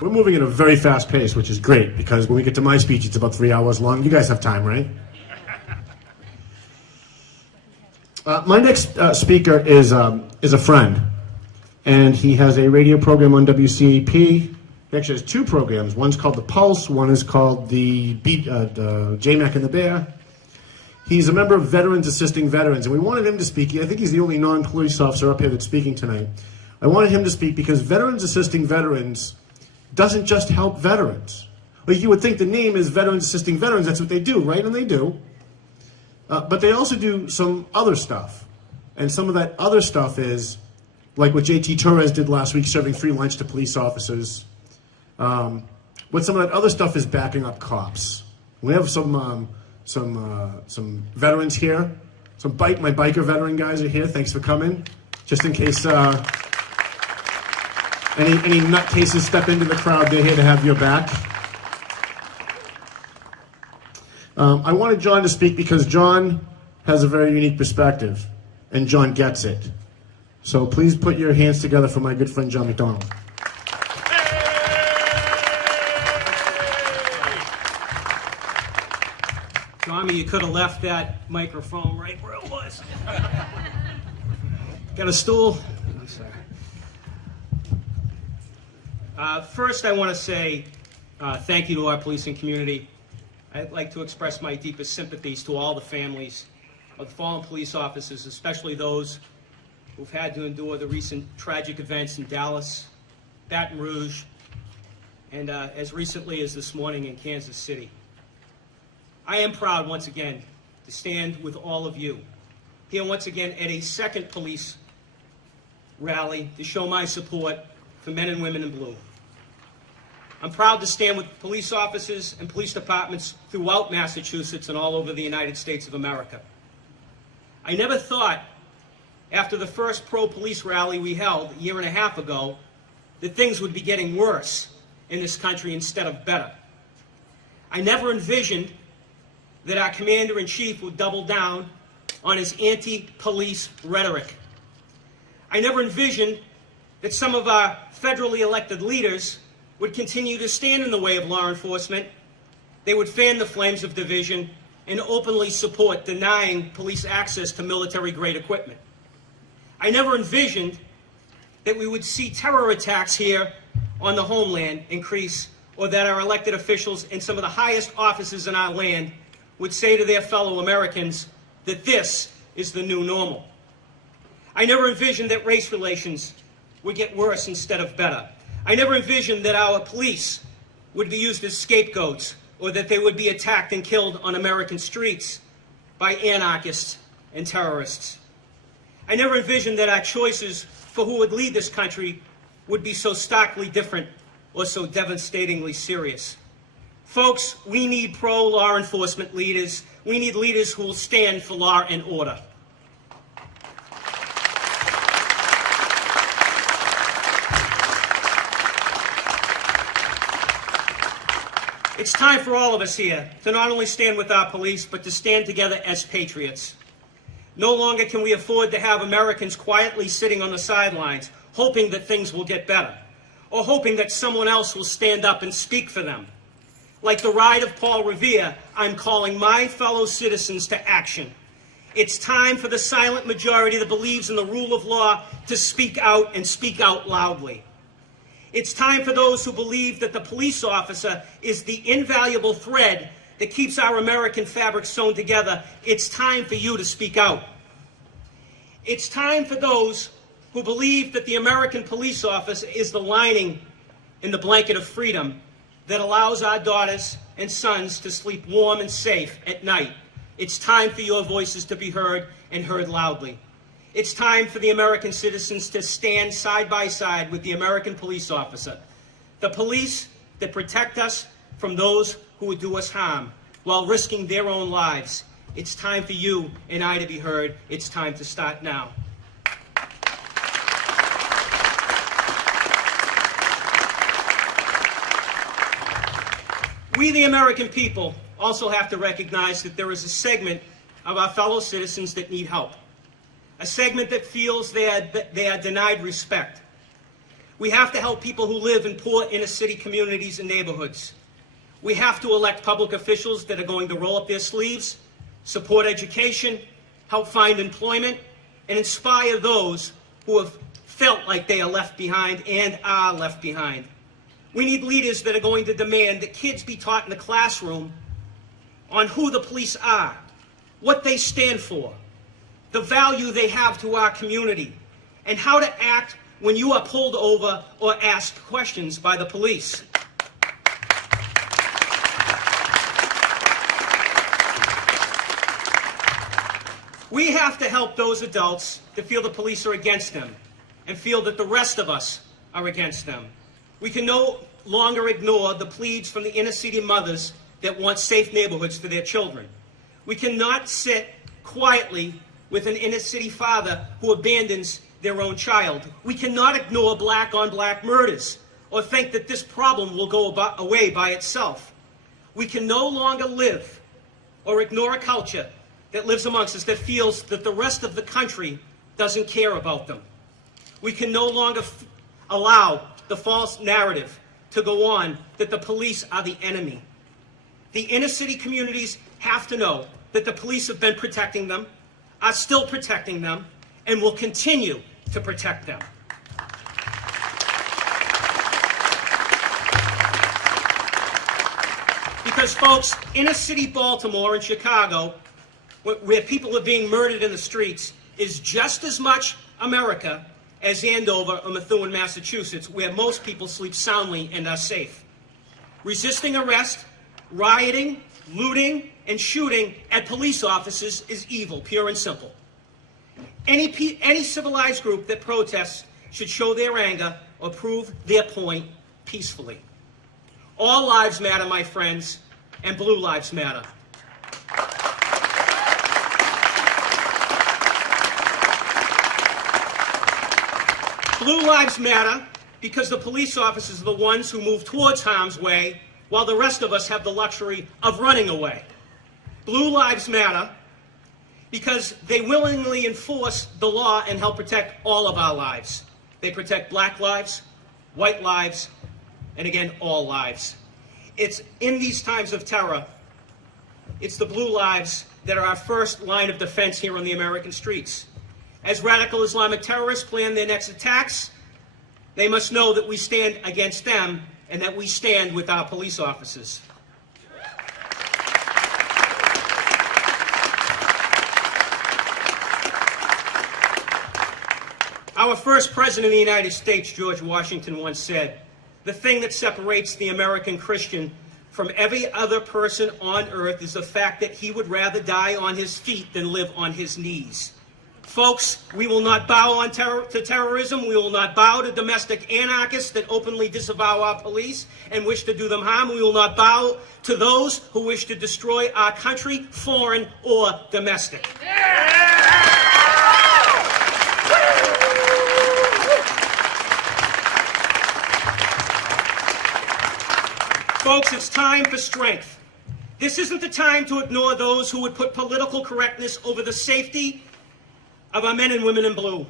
We're moving at a very fast pace, which is great, because when we get to my speech, it's about 3 hours long. You guys have time, right? My next speaker is a friend, and he has a radio program on WCAP. He actually has two programs. One's called The Pulse, one is called the J-Mac and the Bear. He's a member of Veterans Assisting Veterans, and we wanted him to speak. I think he's the only non-police officer up here that's speaking tonight. I wanted him to speak because Veterans Assisting Veterans doesn't just help veterans. Like, you would think the name is Veterans Assisting Veterans, that's what they do, right? And they do. But they also do some other stuff. And some of that other stuff is, like what J.T. Torres did last week, serving free lunch to police officers. What some of that other stuff is backing up cops. We have some veterans here. My biker veteran guys are here. Thanks for coming. Just in case any nutcases step into the crowd, they're here to have your back. I wanted John to speak because John has a very unique perspective, and John gets it. So please put your hands together for my good friend John MacDonald. Tommy, you could have left that microphone right where it was. Got a stool? I'm sorry. First, I want to say thank you to our policing community. I'd like to express my deepest sympathies to all the families of the fallen police officers, especially those who've had to endure the recent tragic events in Dallas, Baton Rouge, and as recently as this morning in Kansas City. I am proud once again to stand with all of you here once again at a second police rally to show my support for men and women in blue. I'm proud to stand with police officers and police departments throughout Massachusetts and all over the United States of America. I never thought, after the first pro-police rally we held a year and a half ago, that things would be getting worse in this country instead of better. I never envisioned that our commander-in-chief would double down on his anti-police rhetoric. I never envisioned that some of our federally elected leaders would continue to stand in the way of law enforcement. They would fan the flames of division and openly support denying police access to military-grade equipment. I never envisioned that we would see terror attacks here on the homeland increase, or that our elected officials in some of the highest offices in our land would say to their fellow Americans that this is the new normal. I never envisioned that race relations would get worse instead of better. I never envisioned that our police would be used as scapegoats, or that they would be attacked and killed on American streets by anarchists and terrorists. I never envisioned that our choices for who would lead this country would be so starkly different or so devastatingly serious. Folks, we need pro-law enforcement leaders. We need leaders who will stand for law and order. It's time for all of us here to not only stand with our police, but to stand together as patriots. No longer can we afford to have Americans quietly sitting on the sidelines, hoping that things will get better, or hoping that someone else will stand up and speak for them. Like the ride of Paul Revere, I'm calling my fellow citizens to action. It's time for the silent majority that believes in the rule of law to speak out, and speak out loudly. It's time for those who believe that the police officer is the invaluable thread that keeps our American fabric sewn together. It's time for you to speak out. It's time for those who believe that the American police officer is the lining in the blanket of freedom that allows our daughters and sons to sleep warm and safe at night. It's time for your voices to be heard, and heard loudly. It's time for the American citizens to stand side by side with the American police officer, the police that protect us from those who would do us harm while risking their own lives. It's time for you and I to be heard. It's time to start now. We, the American people, also have to recognize that there is a segment of our fellow citizens that need help. A segment that feels they are denied respect. We have to help people who live in poor inner-city communities and neighborhoods. We have to elect public officials that are going to roll up their sleeves, support education, help find employment, and inspire those who have felt like they are left behind and are left behind. We need leaders that are going to demand that kids be taught in the classroom on who the police are, what they stand for, the value they have to our community, and how to act when you are pulled over or asked questions by the police. We have to help those adults that feel the police are against them and feel that the rest of us are against them. We can no longer ignore the pleas from the inner-city mothers that want safe neighborhoods for their children. We cannot sit quietly with an inner-city father who abandons their own child. We cannot ignore black-on-black murders or think that this problem will go away by itself. We can no longer live or ignore a culture that lives amongst us that feels that the rest of the country doesn't care about them. We can no longer allow the false narrative to go on that the police are the enemy. The inner-city communities have to know that the police have been protecting them, are still protecting them, and will continue to protect them. Because, folks, inner-city Baltimore and Chicago, where people are being murdered in the streets, is just as much America as Andover or Methuen, Massachusetts, where most people sleep soundly and are safe. Resisting arrest, rioting, looting, and shooting at police officers is evil, pure and simple. Any civilized group that protests should show their anger or prove their point peacefully. All lives matter, my friends, and blue lives matter. Blue lives matter because the police officers are the ones who move towards harm's way while the rest of us have the luxury of running away. Blue lives matter because they willingly enforce the law and help protect all of our lives. They protect black lives, white lives, and again, all lives. It's in these times of terror, it's the blue lives that are our first line of defense here on the American streets. As radical Islamic terrorists plan their next attacks, they must know that we stand against them and that we stand with our police officers. Our first president of the United States, George Washington, once said, "The thing that separates the American Christian from every other person on earth is the fact that he would rather die on his feet than live on his knees." Folks, we will not bow to terrorism. We will not bow to domestic anarchists that openly disavow our police and wish to do them harm. We will not bow to those who wish to destroy our country, foreign or domestic. Folks, it's time for strength. This isn't the time to ignore those who would put political correctness over the safety of our men and women in blue.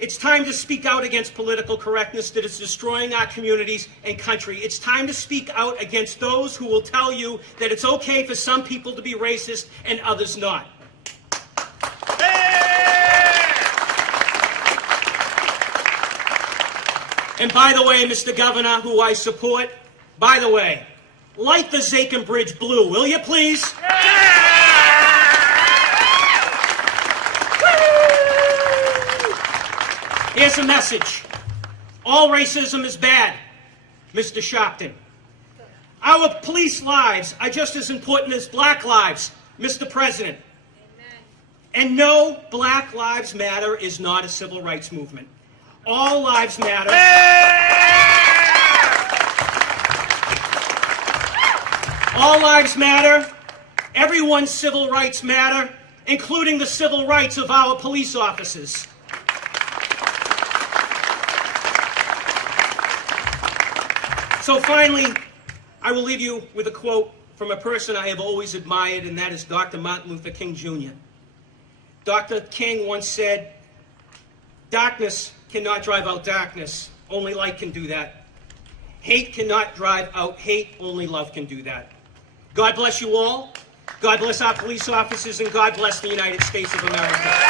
It's time to speak out against political correctness that is destroying our communities and country. It's time to speak out against those who will tell you that it's okay for some people to be racist and others not. And by the way, Mr. Governor, who I support, by the way, light the Zachem Bridge blue, will you please? Here's a message. All racism is bad, Mr. Sharpton. Our police lives are just as important as black lives, Mr. President. Amen. And no, Black Lives Matter is not a civil rights movement. All lives matter. All lives matter. Everyone's civil rights matter, including the civil rights of our police officers. So finally, I will leave you with a quote from a person I have always admired, and that is Dr. Martin Luther King, Jr. Dr. King once said, "Darkness cannot drive out darkness, Only light can do that. Hate cannot drive out hate. Only love can do that. God bless you all. God bless our police officers, and God bless the United States of America.